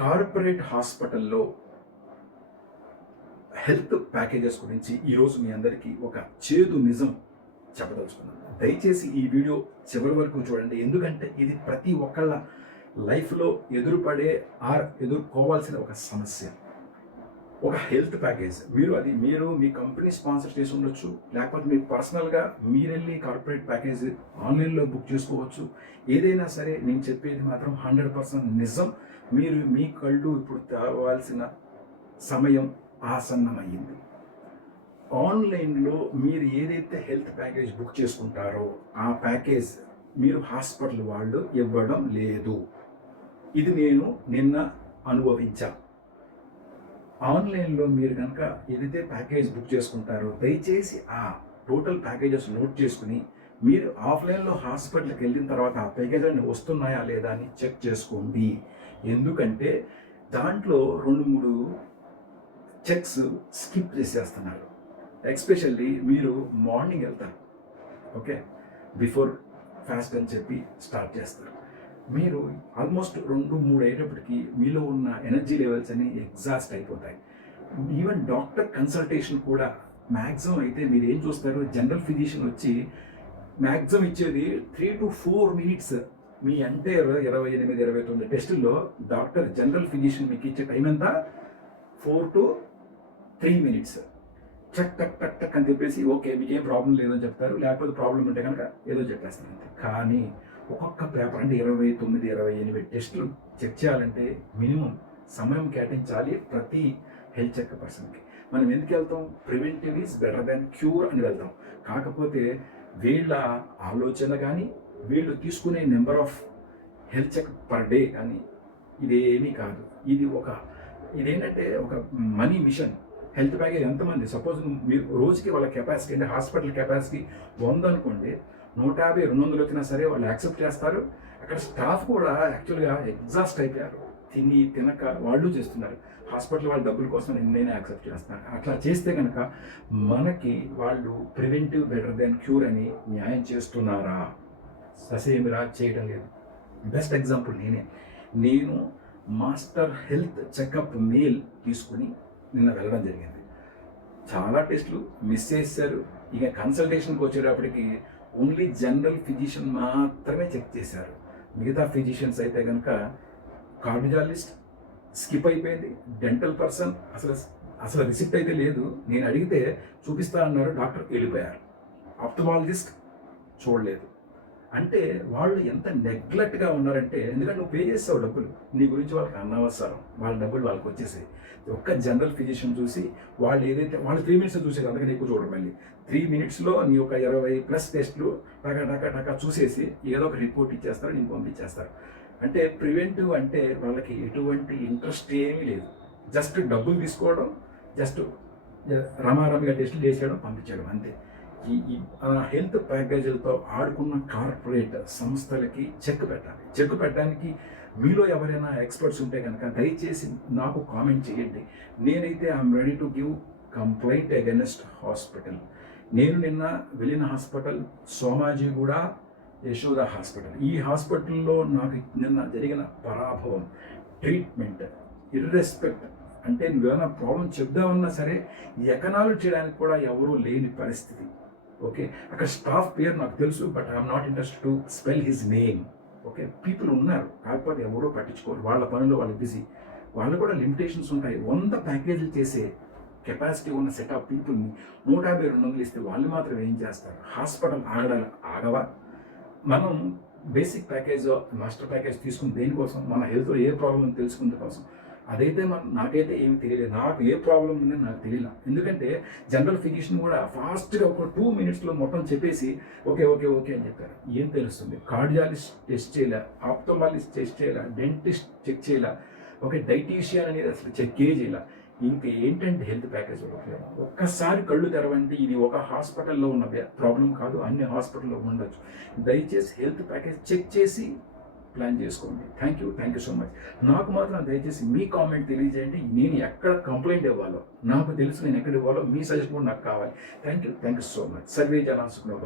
Corporate హాస్పిటల్లో health packages గురించి ఈరోజు మీ అందరికీ ఒక చేదు నిజం చెప్పదలుచుకున్నాను. దయచేసి ఈ వీడియో చివరి వరకు చూడండి, ఎందుకంటే ఇది ప్రతి ఒక్కళ్ళ లైఫ్లో ఎదుర్కోవాల్సిన ఒక సమస్య. ఒక హెల్త్ ప్యాకేజ్ మీరు మీ కంపెనీ స్పాన్సర్ చేసి ఉండొచ్చు, లేకపోతే మీరు పర్సనల్గా మీరెళ్ళి కార్పొరేట్ ప్యాకేజ్ ఆన్లైన్లో బుక్ చేసుకోవచ్చు. ఏదైనా సరే నేను చెప్పేది మాత్రం 100% నిజం. మీరు మీ కళ్ళు ఇప్పుడు తేవాల్సిన సమయం ఆసన్నమయ్యింది. ఆన్లైన్లో మీరు ఏదైతే హెల్త్ ప్యాకేజ్ బుక్ చేసుకుంటారో ఆ ప్యాకేజ్ మీరు హాస్పిటల్ వాళ్ళు ఇవ్వడం లేదు. ఇది నేను నిన్న అనుభవించా. ఆన్లైన్లో మీరు కనుక ఏదైతే ప్యాకేజ్ బుక్ చేసుకుంటారో దయచేసి ఆ టోటల్ ప్యాకేజెస్ నోట్ చేసుకుని మీరు ఆఫ్లైన్లో హాస్పిటల్కి వెళ్ళిన తర్వాత ఆ ప్యాకేజ్ అన్ని వస్తున్నాయా లేదా అని చెక్ చేసుకోండి. ఎందుకంటే దాంట్లో 2-3 చెక్స్ స్కిప్ చేసేస్తున్నారు. ఎస్పెషల్లీ మీరు మార్నింగ్ వెళ్తారు, ఓకే, బిఫోర్ ఫాస్ట్ అని చెప్పి స్టార్ట్ చేస్తారు. మీరు ఆల్మోస్ట్ 2-3 అయ్యేటప్పటికి మీలో ఉన్న ఎనర్జీ లెవెల్స్ అన్ని ఎగ్జాస్ట్ అయిపోతాయి. ఈవెన్ డాక్టర్ కన్సల్టేషన్ కూడా మ్యాక్సిమం అయితే మీరు ఏం చూస్తారు, జనరల్ ఫిజిషియన్ వచ్చి మ్యాక్సిమం ఇచ్చేది 3 to 4 minutes. మీ అంటే 28-29 టెస్టుల్లో డాక్టర్ జనరల్ ఫిజిషియన్ మీకు ఇచ్చే టైం ఎంత, 4 to 3 minutes. టక్ టక్ టక్ టక్ అని చెప్పేసి ఓకే మీకు ఏం ప్రాబ్లం లేదని చెప్తారు, లేకపోతే ప్రాబ్లం ఉంటే కనుక ఏదో చెప్పేస్తారు అంతే. కానీ ఒక్కొక్క పేపర్ అంటే 29-28 టెస్టులు చెక్ చేయాలంటే మినిమం సమయం కేటాయించాలి ప్రతి హెల్త్ చెక్ పర్సన్కి. మనం ఎందుకు వెళ్తాం, preventive is better than cure అని వెళ్తాం. కాకపోతే వీళ్ళ ఆలోచన కానీ వీళ్ళు తీసుకునే number of health check per day కానీ ఇదేమీ కాదు. ఇదేంటంటే ఒక మనీ మిషన్. హెల్త్ ప్యాకేజ్ ఎంతమంది, సపోజ్ మీరు రోజుకి వాళ్ళ కెపాసిటీ అంటే హాస్పిటల్ కెపాసిటీ 100 అనుకోండి, 150-200 వచ్చినా సరే వాళ్ళు యాక్సెప్ట్ చేస్తారు. అక్కడ స్టాఫ్ కూడా యాక్చువల్గా ఎగ్జాస్ట్ అయిపోయారు, తినక వాళ్ళు చేస్తున్నారు. హాస్పిటల్ వాళ్ళ డబ్బుల కోసం నేనే యాక్సెప్ట్ చేస్తాను. అట్లా చేస్తే కనుక మనకి వాళ్ళు ప్రివెంటివ్ బెటర్ దెన్ క్యూర్ అని న్యాయం చేస్తున్నారా, ససేమిరా చేయడం లేదు. బెస్ట్ ఎగ్జాంపుల్ నేను మాస్టర్ హెల్త్ చెకప్ మెయిల్ తీసుకుని నిన్న వెళ్ళడం జరిగింది. చాలా టెస్టులు మిస్ చేశారు. ఇక కన్సల్టేషన్కి వచ్చేటప్పటికి ఓన్లీ జనరల్ ఫిజిషియన్ మాత్రమే చెక్ చేశారు. మిగతా ఫిజిషియన్స్ అయితే కనుక కార్డియాలజిస్ట్ స్కిప్ అయిపోయింది, డెంటల్ పర్సన్ అసలు రిసిప్ట్ అయితే లేదు. నేను అడిగితే చూపిస్తా అన్నారు, డాక్టర్ వెళ్ళిపోయారు. ఆప్థమాలజిస్ట్ చూడలేదు. అంటే వాళ్ళు ఎంత నెగ్లెక్ట్గా ఉన్నారంటే, ఎందుకంటే నువ్వు పే చేస్తావు డబ్బులు, నీ గురించి వాళ్ళకి అనవసరం, వాళ్ళ డబ్బులు వాళ్ళకి వచ్చేసాయి. ఒక్క జనరల్ ఫిజిషియన్ చూసి వాళ్ళు 3 minutes చూసేది, అందుకని ఎక్కువ చూడడం. మళ్ళీ 3 minutesలో నీ ఒక 20+ టెస్టులు టకా చూసేసి ఏదో ఒక రిపోర్ట్ ఇచ్చేస్తారు, నేను పంపించేస్తారు. అంటే ప్రివెంటివ్ అంటే వాళ్ళకి ఎటువంటి ఇంట్రెస్ట్ ఏమీ లేదు. జస్ట్ డబ్బులు తీసుకోవడం, జస్ట్ రమారమిగా టెస్టులు చేసేయడం, పంపించడం అంతే. ఈ హెల్త్ ప్యాకేజీలతో ఆడుకున్న కార్పొరేట్ సంస్థలకి చెక్ పెట్టడానికి మీలో ఎవరైనా ఎక్స్పర్ట్స్ ఉంటే కనుక దయచేసి నాకు కామెంట్ చేయండి. నేనైతే I'm ready to give complaint against hospital. నేను నిన్న వెళ్ళిన హాస్పిటల్ సోమాజిగూడ యశోద హాస్పిటల్. ఈ హాస్పిటల్లో నాకు నిన్న జరిగిన పరాభవం, ట్రీట్మెంట్ ఇర్రెస్పెక్ట్ అంటే నువ్వేమైనా ప్రాబ్లం చెప్దామన్నా సరే ఎకనాలు చేయడానికి కూడా ఎవరూ లేని పరిస్థితి. ఓకే, అక్కడ స్టాఫ్ పేరు నాకు తెలుసు, but I'm not interested to spell his name. Okay, people ఉన్నారు, కాకపోతే ఎవరో పట్టించుకోరు, వాళ్ళ పనులు వాళ్ళు బిజీ. వాళ్ళు కూడా లిమిటేషన్స్ ఉంటాయి. 100 ప్యాకేజీలు చేసే కెపాసిటీ ఉన్న సెట్ ఆఫ్ పీపుల్ని 150-200 ఇస్తే వాళ్ళు మాత్రం ఏం చేస్తారు? హాస్పిటల్ ఆగవా? మనం బేసిక్ ప్యాకేజ్, మాస్టర్ ప్యాకేజ్ తీసుకుని దేనికోసం, మన హెల్త్లో ఏ ప్రాబ్లం తెలుసుకునే కోసం. అదైతే నాకైతే ఏమి తెలియలేదు, నాకు ఏ ప్రాబ్లం ఉందని నాకు తెలియదు. ఎందుకంటే జనరల్ ఫిజిషియన్ కూడా ఫాస్ట్గా ఒక 2 minutesలో మొత్తం చెప్పేసి ఓకే అని చెప్పారు. ఏం తెలుస్తుంది? కార్డియాలజిస్ట్ టెస్ట్ చేయలే, ఆప్థమాలజిస్ట్ టెస్ట్ చేయలే, డెంటిస్ట్ చెక్ చేయలే, ఓకే, డైటీషియన్ అనేది అసలు చెక్కే చేయలే. ఇంక ఏంటంటే హెల్త్ ప్యాకేజ్ ఒక్కసారి కళ్ళు తెరవండి. ఇది ఒక హాస్పిటల్లో ఉన్న ప్రాబ్లం కాదు, అన్ని హాస్పిటల్లో ఉండొచ్చు. దయచేసి హెల్త్ ప్యాకేజ్ చెక్ చేసి ప్లాన్ చేసుకోండి. Thank you so much. నాకు మాత్రం దయచేసి మీ కామెంట్ తెలియజేయండి. నేను ఎక్కడ కంప్లైంట్ ఇవ్వాలో నాకు తెలుసు, నేను ఎక్కడ ఇవ్వాలో మీ సజెషన్ కూడా నాకు కావాలి. Thank you so much. సర్వే జనాసుకున్న